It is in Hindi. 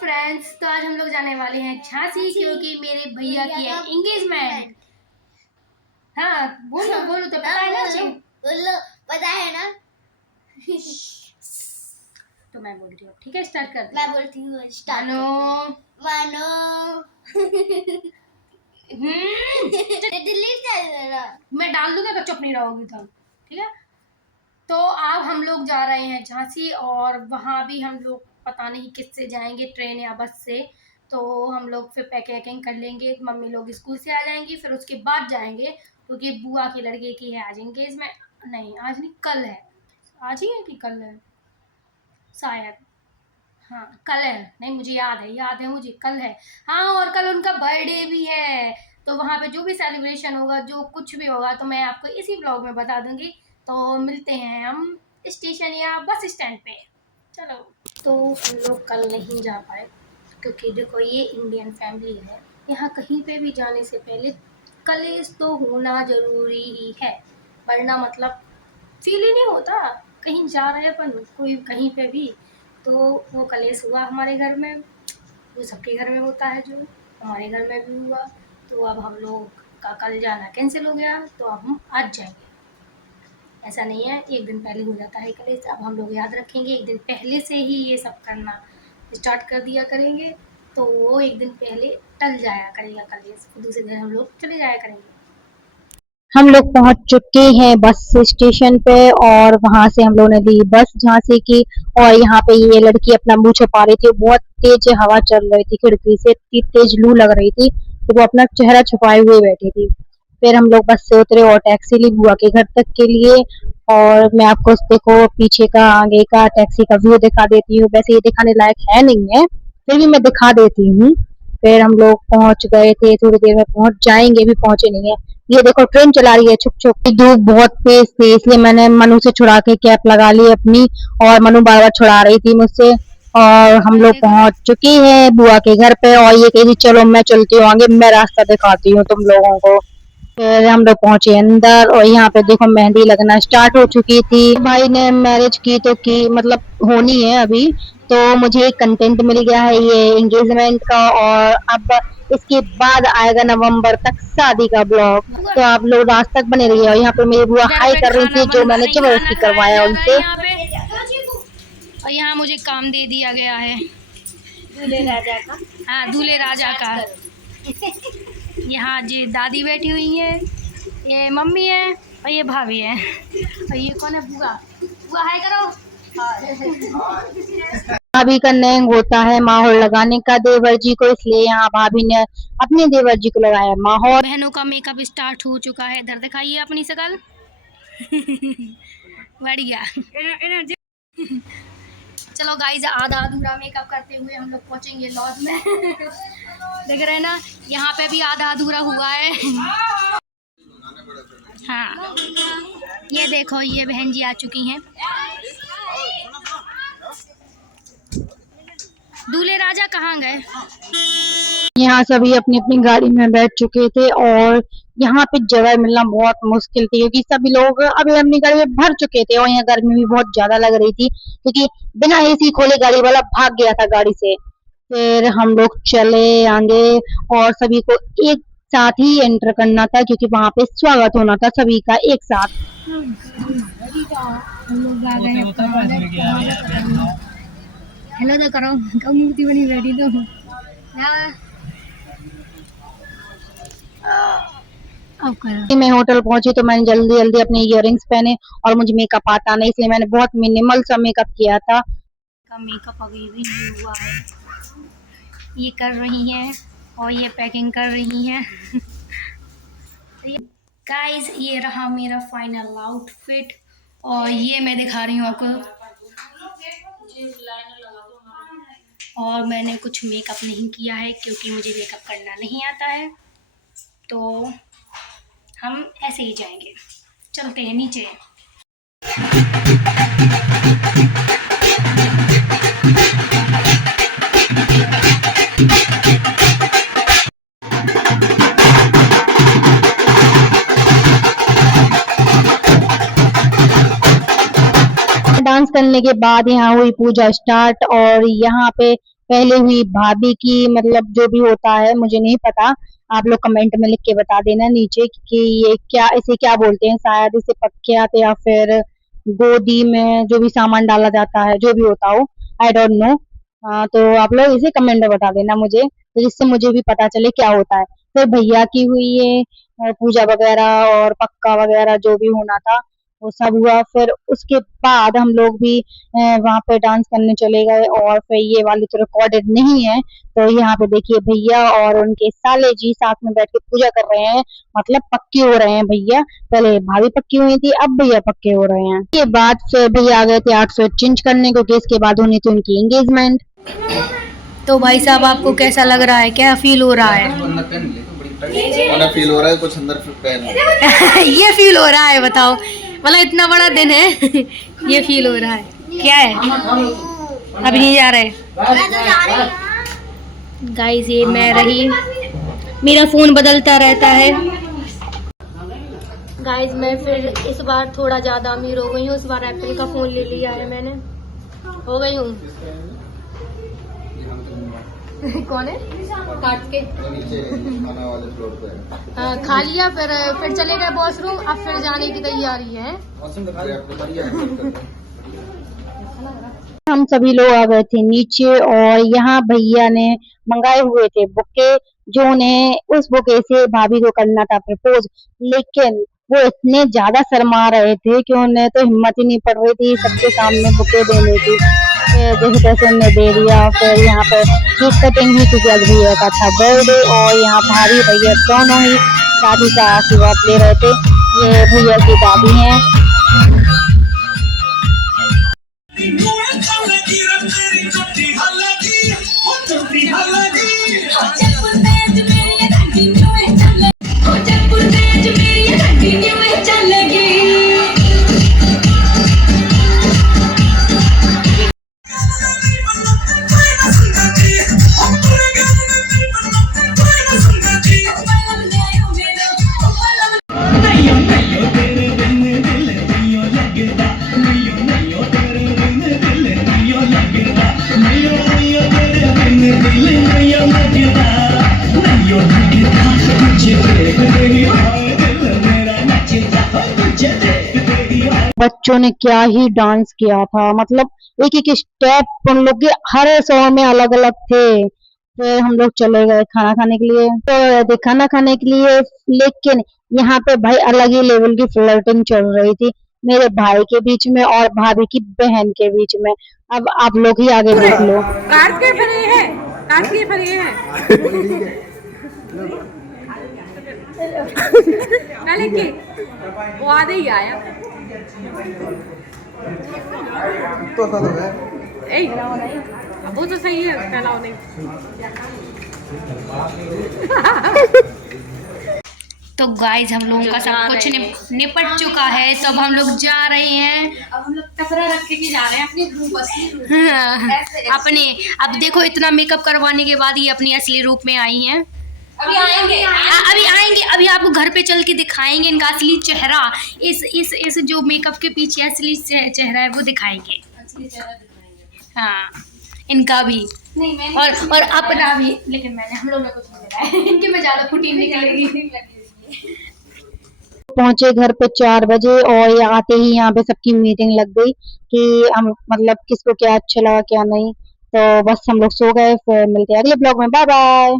फ्रेंड्स, तो आज हम लोग जाने वाले हैं झांसी क्योंकि मेरे भैया की है एंगेजमेंट। हाँ बोलो बोलो, तो पता है ना? बोलो पता है ना। तो मैं बोल रही हूँ, ठीक है स्टार्ट कर। मैं बोलती हूँ स्टार्ट। मानो डिलीट कर देना। मैं डाल दूंगा तो चुप नहीं रहोगी तुम, ठीक है? तो अब हम लोग जा रहे हैं झांसी और वहाँ भी हम लोग पता नहीं किससे जाएंगे, ट्रेन या बस से। तो हम लोग फिर पैकिंग कर लेंगे, मम्मी लोग स्कूल से आ जाएंगी, फिर उसके बाद जाएंगे क्योंकि बुआ के लड़के की है आज एंगेजमेंट। नहीं आज नहीं, कल है। आज ही है कि कल है शायद? हाँ कल है, नहीं मुझे याद है मुझे कल है। हाँ और कल उनका बर्थडे भी है, तो वहाँ पे जो भी सेलिब्रेशन होगा, जो कुछ भी होगा, तो मैं आपको इसी ब्लॉग में बता दूंगी। तो मिलते हैं हम स्टेशन या बस स्टैंड पे। चलो। तो हम लोग कल नहीं जा पाए क्योंकि देखो ये इंडियन फैमिली है, यहाँ कहीं पे भी जाने से पहले कलेश तो होना ज़रूरी ही है, वरना मतलब फील ही नहीं होता। कहीं जा रहे हैं अपन कोई कहीं पे भी, तो वो कलेश हुआ हमारे घर में, वो सबके घर में होता है, जो हमारे घर में भी हुआ। तो अब हम लोग का कल जाना कैंसिल हो गया, तो अब हम आज जाएंगे। ऐसा नहीं है एक दिन पहले हो जाता है कलेश, अब हम लोग याद रखेंगे, एक दिन पहले से ही ये सब करना स्टार्ट कर दिया करेंगे, तो वो एक दिन पहले टल जाया करेगा कलेश, दूसरे दिन हम लोग चले जाया करेंगे। हम लोग पहुंच चुके हैं बस स्टेशन पे और वहां से हम लोगों ने ली बस झांसी की। और यहाँ पे ये लड़की अपना मुंह छुपा रही थी, बहुत तेज हवा चल रही थी, खिड़की से इतनी तेज लू लग रही थी कि वो अपना चेहरा छुपाए हुए बैठी थी। फिर हम लोग बस से उतरे और टैक्सी ली बुआ के घर तक के लिए। और मैं आपको देखो पीछे का आगे का टैक्सी का व्यू दिखा देती हूँ, वैसे ये दिखाने लायक है नहीं है, फिर भी मैं दिखा देती हूँ। फिर हम लोग पहुंच गए थे, थोड़ी देर में पहुंच जाएंगे, भी पहुंचे नहीं है। ये देखो ट्रेन चला रही है छुप छुप। धूप बहुत तेज थी इसलिए मैंने मनु से छुड़ा के कैप लगा ली अपनी, और मनु बार बार छुड़ा रही थी मुझसे। और हम लोग पहुंच चुके हैं बुआ के घर पे और ये कह रही चलो मैं चलती हूँ आगे, मैं रास्ता दिखाती हूँ तुम लोगों को। फिर हम लोग पहुंचे अंदर और यहाँ पे देखो मेहंदी लगना स्टार्ट हो चुकी थी। भाई ने मैरिज की तो की, मतलब होनी है अभी, तो मुझे एक कंटेंट मिल गया है ये एंगेजमेंट का। और अब इसके बाद आएगा नवंबर तक शादी का ब्लॉग, तो आप लोग रात तक बने रहिए। और यहाँ पे मेरी बुआ हाई कर रही थी, जो मैंने जबरदस्ती करवाया उनसे। और यहाँ मुझे काम दे दिया गया है दूल्हे राजा का। हाँ दूल्हे राजा का। यहाँ जी दादी बैठी हुई है, ये मम्मी है और ये भाभी है, और ये कौन है? बुआ। बुआ हाय करो। भाभी का नैंग होता है माहौल लगाने का देवर जी को, इसलिए यहाँ भाभी ने अपने देवर जी को लगाया माहौल। बहनों का मेकअप स्टार्ट हो चुका है, इधर दिखाइए अपनी शकल। बढ़िया। चलो गाइस, आधा अधूरा मेकअप करते हुए हम लोग पहुंचेंगे लॉज में। देख रहे हैं ना, यहाँ पे भी आधा अधूरा हुआ है। हाँ ये देखो, ये बहन जी आ चुकी हैं। दूल्हे राजा कहाँ गए? यहाँ सभी अपनी अपनी गाड़ी में बैठ चुके थे और यहाँ पे जगह मिलना बहुत मुश्किल थी क्योंकि सभी लोग अभी अपनी गाड़ी में भर चुके थे और यहाँ गर्मी भी बहुत ज्यादा लग रही थी क्योंकि बिना एसी खोले गाड़ी वाला भाग गया था गाड़ी से। फिर हम लोग चले आगे और सभी को एक साथ ही एंटर करना था क्योंकि वहाँ पे स्वागत होना था सभी का एक साथ। हेलो तो करो, कब मूर्ति बनी बैठी तो। मैं होटल पहुंची तो मैंने जल्दी जल्दी अपने इयररिंग्स पहने और मुझे मेकअप आता नहीं, इसलिए मैंने बहुत मिनिमल सा मेकअप किया था। का मेकअप अभी भी नहीं हुआ है, ये कर रही हैं और ये पैकिंग कर रही हैं। गाइस ये रहा मेरा फाइनल आउटफिट और ये मैं दिखा रही हूँ आपको। और मैंने कुछ मेकअप नहीं किया है क्योंकि मुझे मेकअप करना नहीं आता है, तो हम ऐसे ही जाएंगे। चलते हैं नीचे। डांस करने के बाद यहाँ हुई पूजा स्टार्ट और यहाँ पे पहले हुई भाभी की, मतलब जो भी होता है मुझे नहीं पता, आप लोग कमेंट में लिख के बता देना नीचे कि ये क्या, इसे क्या बोलते हैं, शायद इसे पक्यात या फिर गोदी में जो भी सामान डाला जाता है, जो भी होता हो, आई डोंट नो। तो आप लोग इसे कमेंट में बता देना मुझे, तो जिससे मुझे भी पता चले क्या होता है। फिर भैया की हुई है पूजा वगैरह और पक्का वगैरह जो भी होना था वो सब हुआ। फिर उसके बाद हम लोग भी वहाँ पे डांस करने चले गए, और फिर ये वाली तो रिकॉर्डेड नहीं है, तो यहाँ पे देखिए भैया और उनके साले जी साथ में बैठ के पूजा कर रहे हैं, मतलब पक्के हो रहे हैं भैया। पहले भाभी पक्की हुई थी, अब भैया पक्के हो रहे हैं। इसके बाद फिर भैया आ गए थे 800 चेंज करने, क्योंकि इसके बाद होनी थी उनकी एंगेजमेंट। तो भाई साहब आपको कैसा लग रहा है, क्या फील हो रहा है? फील हो रहा है कुछ अंदर पहन ये फील हो रहा है, बताओ, मतलब इतना बड़ा दिन है ये फील हो रहा है, क्या है? अभी नहीं जा रहे गाइस, ये मैं रही, मेरा फोन बदलता रहता है गाइस। मैं फिर इस बार थोड़ा ज्यादा अमीर हो गई हूँ, इस बार एप्पल का फोन ले लिया है मैंने, हो गई हूँ कौन है काट के खाना वाले फ्लोर पे खा लिया, फिर चले गए वॉशरूम, अब फिर जाने की तैयारी है। हम सभी लोग आ गए थे नीचे, और यहाँ भैया ने मंगाए हुए थे बुके, जो उन्हें उस बुके से भाभी को करना था प्रपोज, लेकिन वो इतने ज्यादा शर्मा रहे थे कि उन्हें तो हिम्मत ही नहीं पड़ रही थी सबके सामने बुके देने की। जैसे तैसे उन्हें दे दिया। फिर यहाँ पे केक कटिंग हुई, क्योंकि आज भैया का था बर्थडे, और यहाँ भाभी भैया दोनों ही दादी का आशीर्वाद ले रहे थे। ये भैया की दादी हैं। बच्चों ने क्या ही डांस किया था, मतलब एक एक स्टेप उन लोग के हर सॉन्ग में अलग अलग थे। फिर हम लोग चले गए खाना खाने के लिए, तो खाना खाने के लिए, लेकिन यहाँ पे भाई अलग ही लेवल की फ्लर्टिंग चल रही थी मेरे भाई के बीच में और भाभी की बहन के बीच में। अब आप लोग ही आगे देख लो। काट के फिर ये है, काट के फिर ये है पहले की वो आधे ही आया तो साथ हो गए। ए अब वो तो सही है, फैलाओ नहीं तो गाइज हम लोगों का सब कुछ निपट चुका है, तो अब हम लोग जा रहे हैं। अब हम लोग टपरा रख के जा रहे हैं अपनी रूप असली रूप अपने, अब देखो इतना मेकअप करवाने के बाद ये अपनी असली रूप में आई हैं। अभी आएंगे अभी आपको घर पे चल के दिखाएंगे इनका असली चेहरा। इस जो मेकअप के पीछे असली चेहरा है वो दिखाएंगे। हाँ, इनका भी नहीं और अपना भी, लेकिन हम लोग ने कुछ नहीं लगाया इनके में ज्यादा फुटी निकलेगी। पहुंचे घर पे 4 बजे, और आते ही यहाँ पे सबकी मीटिंग लग गई कि हम मतलब किसको क्या अच्छा लगा क्या नहीं, तो बस हम लोग सो गए। फिर मिलते हैं अगले ब्लॉग में, बाय बाय।